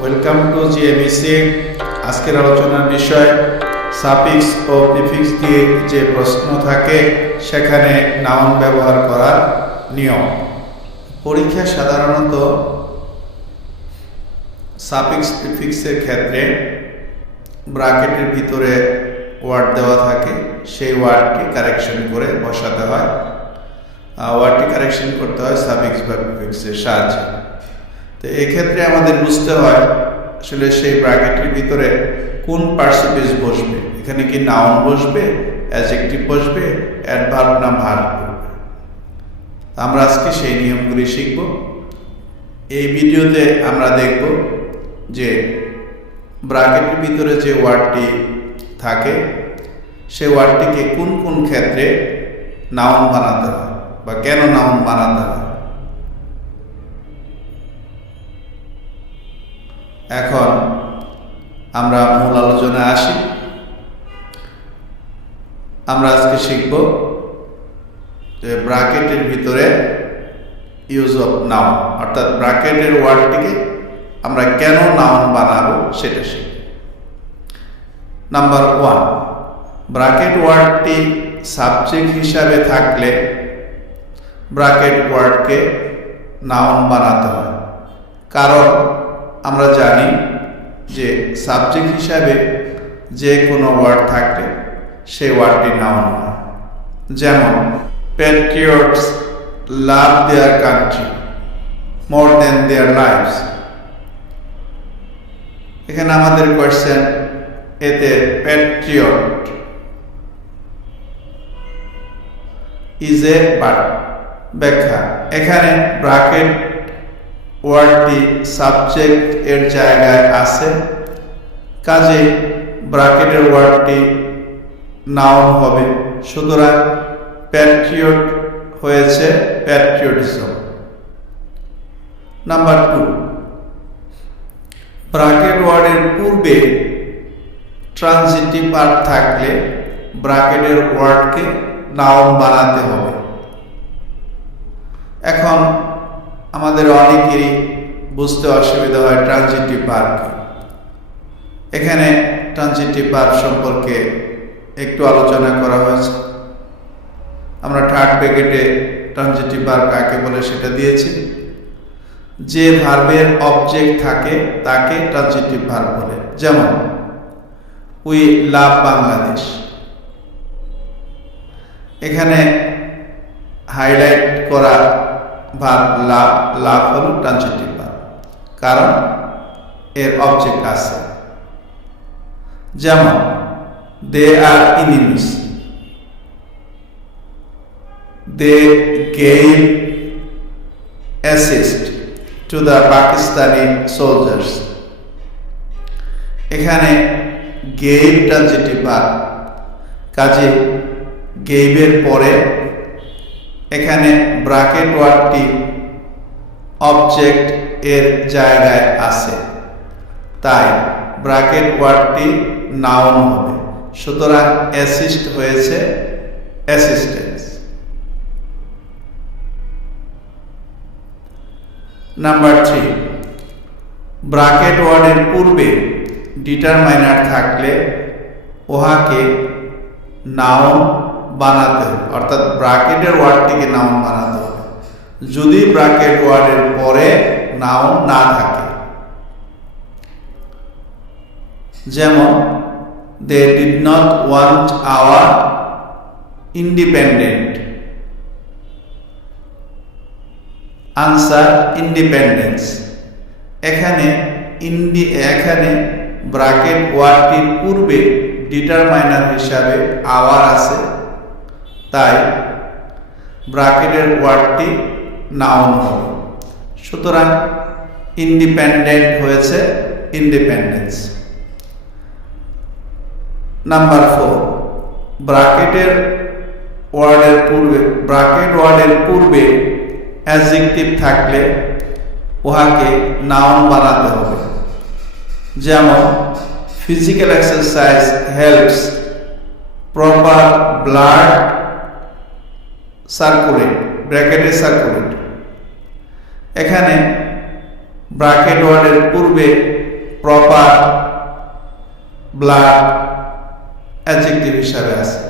Welcome to জিএমইসি আজকের আলোচনার বিষয় সাফিক্স ও প্রিফিক্স দিয়ে যে প্রশ্ন থাকে, সেখানে নাউন ব্যবহার করার নিয়ম। পরীক্ষা সাধারণত সাফিক্স প্রিফিক্সের ক্ষেত্রে ব্রাকেটের ভিতরে ওয়ার্ড দেওয়া থাকে, সেই ওয়ার্ডটি কারেকশন করে বসাতে হয়। ওয়ার্ডটি কারেকশন করতে হয় সাফিক্স বা প্রিফিক্সের সাহায্যে। এক্ষেত্রে আমাদের বুঝতে হয় আসলে সেই ব্র্যাকেটের ভিতরে কোন পার্সেন্টেজ বসবে। এখানে কি নাউন বসবে অ্যাজেক্টিভ বসবে অ্যাডভার্ব না বসবে? আমরা আজকে সেই নিয়মগুলি শিখব। এই ভিডিওতে আমরা দেখব যে ব্র্যাকেটের ভিতরে যে ওয়ার্ডটি থাকে, সে ওয়ার্ডটিকে কোন কোন ক্ষেত্রে নাউন বানাতে হয় বা কেন নাউন বানাতে হয়। আমরা মূল আলোচনায় আসি। আমরা আজকে শিখব যে ব্রাকেটের ভিতরে ইউজ অফ নাউন, অর্থাৎ ব্রাকেটের ওয়ার্ডটিকে আমরা কেন নাউন বানাবো সেটা শিখব। নাম্বার ওয়ান ব্রাকেট ওয়ার্ডটি সাবজেক্ট হিসাবে থাকলে ব্রাকেট ওয়ার্ডকে নাউন বানাতে হয়। কারণ আমরা জানি যে সাবজেক্ট হিসাবে যে কোনো ওয়ার্ড থাকলে সেই ওয়ার্ডটি নাউন হয় যেমন patriots love their country more than their lives এখানে আমাদের কোয়েশ্চেন এতে প্যাট্রিয়ট ইজ এ ব্যাখ্যা, এখানে ব্রাকেট ওয়ার্ডটি সাবজেক্ট এর জায়গায় আছে। কাজে ব্রাকেটের ওয়ার্ডটি নাউন হবে। সুতরাং প্যাট্রিয়ট হয়েছে প্যাট্রিয়টিজম। Number two. ব্রাকেট ওয়ার্ডের পূর্বে ট্রানজিটিভ পার্ট থাকলে ব্রাকেটের ওয়ার্ডকে নাউন বানাতে হবে। এখন আমাদের অনেকেরই বুঝতে অসুবিধা হয় ট্রানজিটিভ পার্ক এখানে ট্রানজিটিভ পার্ক সম্পর্কে একটু আলোচনা করা হয়েছে। আমরা থার্ড প্যাকেটে ট্রানজিটিভ ভার্ব কাকে বলে সেটা দিয়েছি। যে ভার্বের অবজেক্ট থাকে, তাকে ট্রানজিটিভ ভার্ব বলে। যেমন, উই লাভ বাংলাদেশ। এখানে হাইলাইট করা ভার্ব লাভ লাভ হল ট্রানজিটিভ ভার্ব কারণ এর অবজেক্ট আছে। যেমন, they are enemies. They gave assist to the Pakistani soldiers. এখানে গেভ ট্রানজিটিভ ভার্ব কাজে গেইবের পরে এখানে ব্রাকেট ওয়ার্ডটি অবজেক্ট এর জায়গায় আছে। তাই ব্রাকেট ওয়ার্ডটি নাউন হবে। সুতরাং অ্যাসিস্ট হয়েছে অ্যাসিস্ট্যান্স নাম্বার থ্রি ব্রাকেট ওয়ার্ডের পূর্বে ডিটারমাইনার থাকলে উহাকে নাউন বানাতে হবে। অর্থাৎ ব্রাকেটের ওয়ার্ডটিকে নাউন বানাতে হবে। যদি ব্রাকেট ওয়ার্ডের পরে নাউন না থাকে, যেমন they did not want our independent answer independence এখানে ইন্ডি এখানে ব্রাকেট ওয়ার্ডটির পূর্বে ডিটারমাইনার হিসাবে আওয়ার আছে। তাই ব্রাকেটের ওয়ার্ডটি নাউন হবে। সুতরাং ইন্ডিপেন্ডেন্ট হয়েছে ইন্ডিপেন্ডেন্স। নাম্বার ফোর, ব্রাকেটের ওয়ার্ডের পূর্বে, ব্রাকেট ওয়ার্ডের পূর্বে অ্যাজেক্টিভ থাকলে উহাকে নাউন বানাতে হবে। যেমন, physical exercise helps, proper blood circulate ব্র্যাকেটে সার্কুলেট এখানে ব্রাকেট ওয়ার্ডের পূর্বে প্রপার ব্লাড অ্যাডজেক্টিভ হিসাবে আছে।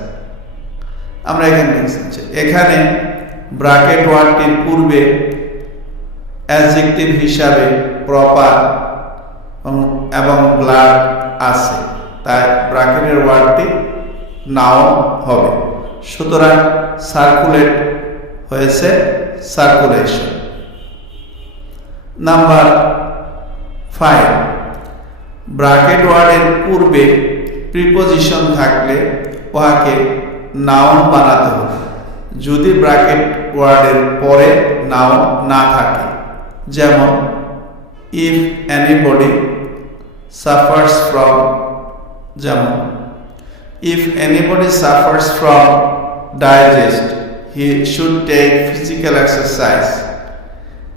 আমরা এখানে লিখছি এখানে ব্রাকেট ওয়ার্ডটির পূর্বে অ্যাডজেক্টিভ হিসাবে প্রপার এবং ব্লাড আছে। তাই ব্রাকেটের ওয়ার্ডটি নাও হবে। সুতরাং সার্কুলেট হয়েছে সার্কুলেশন নাম্বার ফাইভ ব্রাকেট ওয়ার্ডের পূর্বে প্রিপোজিশন থাকলে উহাকে নাউন বানাতে হবে। যদি ব্রাকেট ওয়ার্ডের পরে নাউন না থাকে, যেমন ইফ এনিবডি সাফার্স ফ্রম যেমন if anybody suffers from digest he should take physical exercise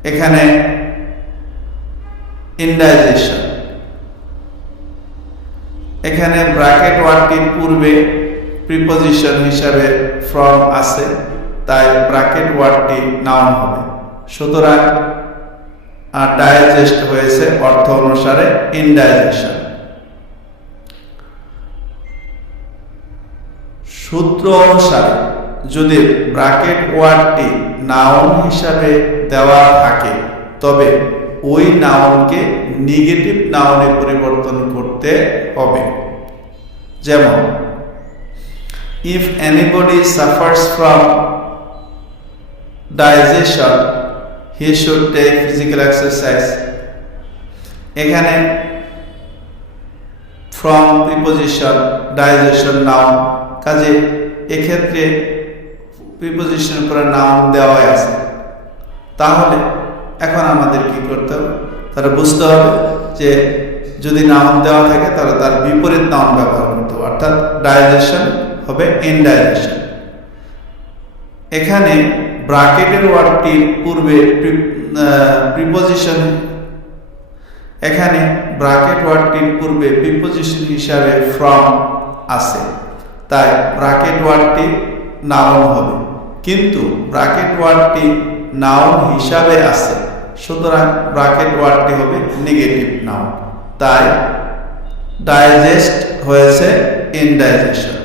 এখানে ইনডাইজেশন এখানে ব্র্যাকেট ওয়ার্ডটির পূর্বে প্রিপোজিশন হিসাবে ফ্রম আছে, তাই ব্র্যাকেট ওয়ার্ডটি নাউন হবে। সুতরাং আর ডাইজেস্ট হয়েছে অর্থ অনুসারে ইনডাইজেশন সূত্র অনুসারে যদি ব্র্যাকেট ওয়ার্ডটি নাউন হিসাবে দেওয়া থাকে, তবে ওই নাউনকে নেগেটিভ নাউনে পরিবর্তন করতে হবে। যেমন if anybody suffers from digestion he should take physical exercise এখানে ফ্রম প্রিপোজিশন ডাইজেশন নাউন কাজে এক্ষেত্রে প্রিপোজিশনের পরে নাউন দেওয়াই আছে। তাহলে এখন আমাদের কি করতে হবে? তারা বুঝতে হবে যে যদি নাউন দেওয়া থাকে তাহলে তার বিপরীত নাউন ব্যবহার করতে হবে। অর্থাৎ ডাইজেশন হবে ইনডাইজেশন এখানে ব্রাকেটের ওয়ার্ডটির পূর্বে প্রিপোজিশন এখানে ব্রাকেট ওয়ার্ডটির পূর্বে প্রিপোজিশন হিসাবে ফ্রম আছে। তাই ব্রাকেট ওয়ার্ডটি নাউন হবে। কিন্তু ব্রাকেট ওয়ার্ডটি নাউন হিসাবে আছে, সুতরাং ব্রাকেট ওয়ার্ডটি হবে নেগেটিভ নাউন তাই ডাইজেস্ট হয়েছে ইনডাইজেশন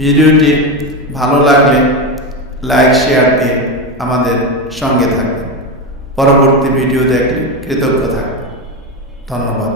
ভিডিওটি ভালো লাগলে লাইক শেয়ার দিয়ে আমাদের সঙ্গে থাকবেন। পরবর্তী ভিডিও দেখলে কৃতজ্ঞ থাকবেন। ধন্যবাদ